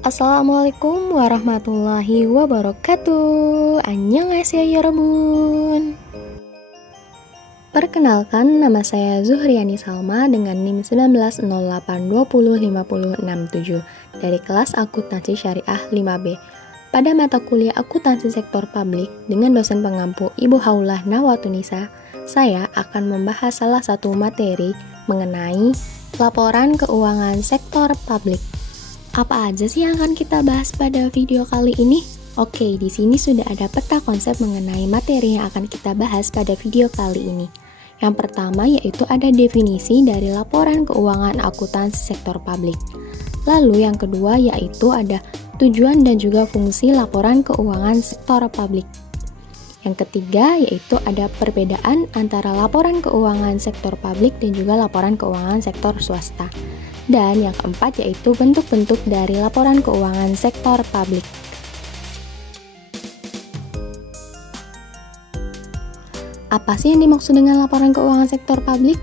Assalamualaikum warahmatullahi wabarakatuh. Annyeonghaseyo yorobun. Perkenalkan, nama saya Zuhriani Salma dengan NIM 1908205067 dari kelas Akuntansi Syariah 5B. Pada mata kuliah Akuntansi Sektor Publik dengan dosen pengampu Ibu Haulah Nawatunisa, saya akan membahas salah satu materi mengenai laporan keuangan sektor publik. Apa aja sih yang akan kita bahas pada video kali ini? Oke, di sini sudah ada peta konsep mengenai materi yang akan kita bahas pada video kali ini. Yang pertama yaitu ada definisi dari laporan keuangan akuntansi sektor publik. Lalu yang kedua yaitu ada tujuan dan juga fungsi laporan keuangan sektor publik. Yang ketiga yaitu ada perbedaan antara laporan keuangan sektor publik dan juga laporan keuangan sektor swasta. Dan yang keempat yaitu bentuk-bentuk dari laporan keuangan sektor publik. Apa sih yang dimaksud dengan laporan keuangan sektor publik?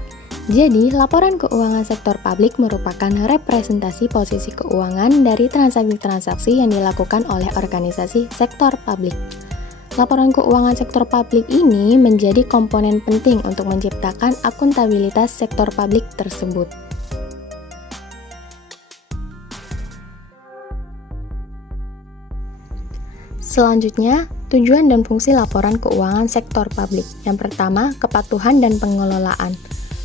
Jadi, laporan keuangan sektor publik merupakan representasi posisi keuangan dari transaksi-transaksi yang dilakukan oleh organisasi sektor publik. Laporan keuangan sektor publik ini menjadi komponen penting untuk menciptakan akuntabilitas sektor publik tersebut. Selanjutnya, tujuan dan fungsi laporan keuangan sektor publik. Yang pertama, kepatuhan dan pengelolaan.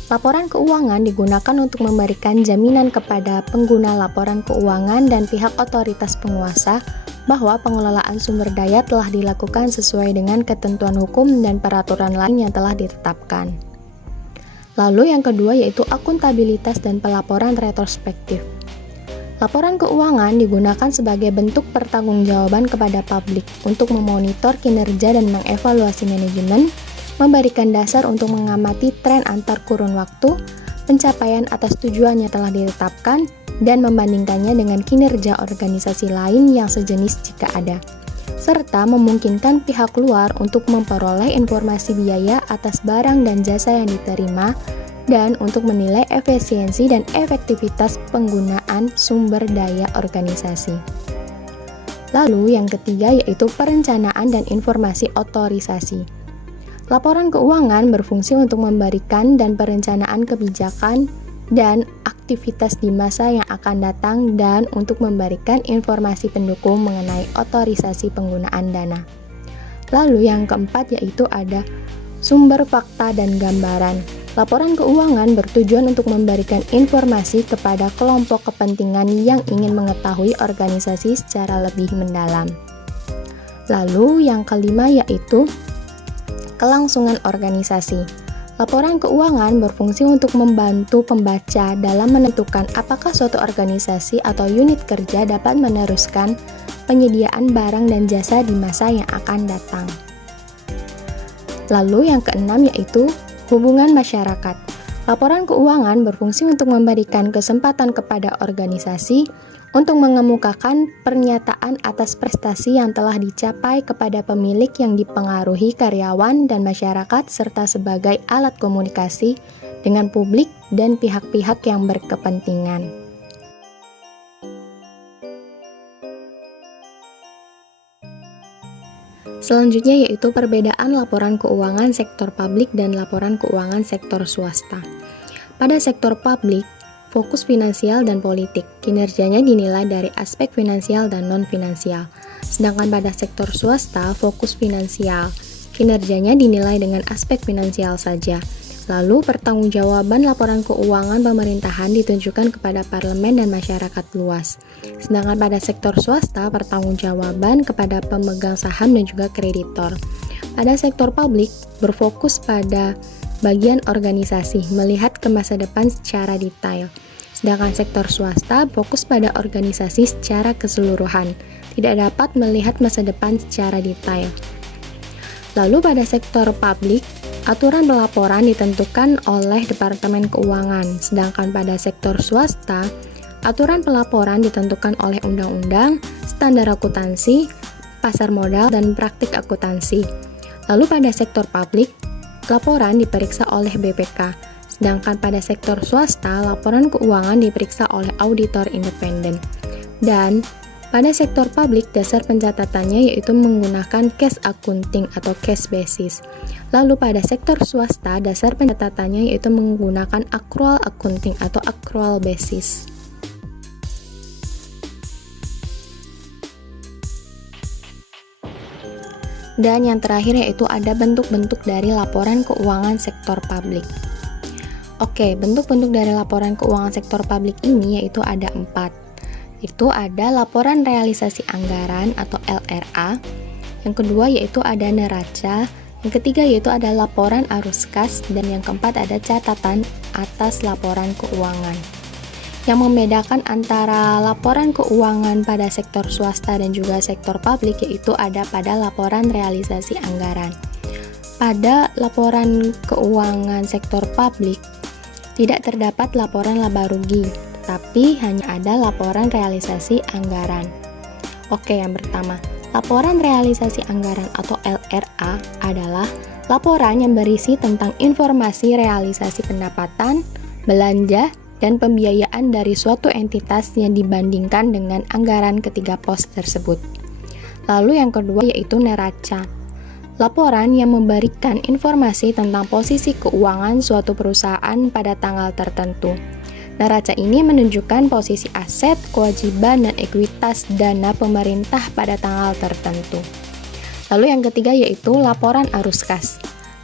Laporan keuangan digunakan untuk memberikan jaminan kepada pengguna laporan keuangan dan pihak otoritas penguasa bahwa pengelolaan sumber daya telah dilakukan sesuai dengan ketentuan hukum dan peraturan lain yang telah ditetapkan. Lalu yang kedua yaitu akuntabilitas dan pelaporan retrospektif. Laporan keuangan digunakan sebagai bentuk pertanggungjawaban kepada publik untuk memonitor kinerja dan mengevaluasi manajemen, memberikan dasar untuk mengamati tren antar kurun waktu, pencapaian atas tujuan yang telah ditetapkan, dan membandingkannya dengan kinerja organisasi lain yang sejenis jika ada, serta memungkinkan pihak luar untuk memperoleh informasi biaya atas barang dan jasa yang diterima, dan untuk menilai efisiensi dan efektivitas penggunaan sumber daya organisasi. Lalu yang ketiga yaitu perencanaan dan informasi otorisasi. Laporan keuangan berfungsi untuk memberikan dan perencanaan kebijakan dan aktivitas di masa yang akan datang dan untuk memberikan informasi pendukung mengenai otorisasi penggunaan dana. Lalu yang keempat yaitu ada sumber fakta dan gambaran. Laporan keuangan bertujuan untuk memberikan informasi kepada kelompok kepentingan yang ingin mengetahui organisasi secara lebih mendalam. Lalu yang kelima yaitu kelangsungan organisasi. Laporan keuangan berfungsi untuk membantu pembaca dalam menentukan apakah suatu organisasi atau unit kerja dapat meneruskan penyediaan barang dan jasa di masa yang akan datang. Lalu yang keenam yaitu hubungan masyarakat. Laporan keuangan berfungsi untuk memberikan kesempatan kepada organisasi untuk mengemukakan pernyataan atas prestasi yang telah dicapai kepada pemilik yang dipengaruhi karyawan dan masyarakat serta sebagai alat komunikasi dengan publik dan pihak-pihak yang berkepentingan. Selanjutnya yaitu perbedaan laporan keuangan sektor publik dan laporan keuangan sektor swasta. Pada sektor publik, fokus finansial dan politik, kinerjanya dinilai dari aspek finansial dan non-finansial. Sedangkan pada sektor swasta, fokus finansial, kinerjanya dinilai dengan aspek finansial saja. Lalu, pertanggungjawaban laporan keuangan pemerintahan ditunjukkan kepada parlemen dan masyarakat luas. Sedangkan pada sektor swasta, pertanggungjawaban kepada pemegang saham dan juga kreditor. Pada sektor publik, berfokus pada bagian organisasi, melihat ke masa depan secara detail. Sedangkan sektor swasta fokus pada organisasi secara keseluruhan, tidak dapat melihat masa depan secara detail. Lalu pada sektor publik, aturan pelaporan ditentukan oleh Departemen Keuangan, sedangkan pada sektor swasta, aturan pelaporan ditentukan oleh undang-undang, standar akuntansi, pasar modal, dan praktik akuntansi. Lalu pada sektor publik, laporan diperiksa oleh BPK, sedangkan pada sektor swasta, laporan keuangan diperiksa oleh auditor independen. Dan Pada sektor publik, dasar pencatatannya yaitu menggunakan cash accounting atau cash basis. Lalu pada sektor swasta, dasar pencatatannya yaitu menggunakan accrual accounting atau accrual basis. Dan yang terakhir yaitu ada bentuk-bentuk dari laporan keuangan sektor publik. Oke, bentuk-bentuk dari laporan keuangan sektor publik ini yaitu ada 4. Itu ada laporan realisasi anggaran atau LRA, yang kedua yaitu ada neraca, yang ketiga yaitu ada laporan arus kas, dan yang keempat ada catatan atas laporan keuangan. Yang membedakan antara laporan keuangan pada sektor swasta dan juga sektor publik yaitu ada pada laporan realisasi anggaran. Pada laporan keuangan sektor publik tidak terdapat laporan laba rugi, tapi hanya ada laporan realisasi anggaran. Oke, yang pertama, laporan realisasi anggaran atau LRA adalah laporan yang berisi tentang informasi realisasi pendapatan, belanja, dan pembiayaan dari suatu entitas yang dibandingkan dengan anggaran ketiga pos tersebut. Lalu yang kedua yaitu neraca. Laporan yang memberikan informasi tentang posisi keuangan suatu perusahaan pada tanggal tertentu. Neraca ini menunjukkan posisi aset, kewajiban, dan ekuitas dana pemerintah pada tanggal tertentu. Lalu yang ketiga yaitu laporan arus kas.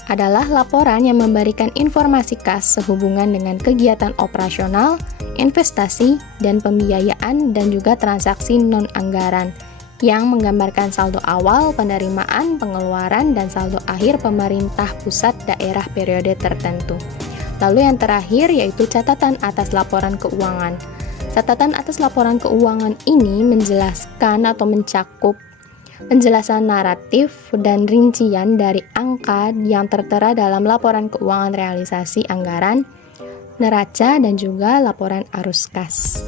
Adalah laporan yang memberikan informasi kas sehubungan dengan kegiatan operasional, investasi, dan pembiayaan dan juga transaksi non-anggaran yang menggambarkan saldo awal, penerimaan, pengeluaran, dan saldo akhir pemerintah pusat daerah periode tertentu. Lalu yang terakhir yaitu catatan atas laporan keuangan. Catatan atas laporan keuangan ini menjelaskan atau mencakup penjelasan naratif dan rincian dari angka yang tertera dalam laporan keuangan realisasi anggaran, neraca, dan juga laporan arus kas.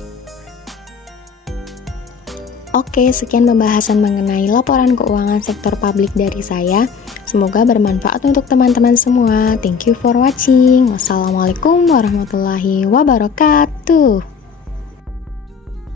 Oke, sekian pembahasan mengenai laporan keuangan sektor publik dari saya. Semoga bermanfaat untuk teman-teman semua. Thank you for watching. Wassalamualaikum warahmatullahi wabarakatuh.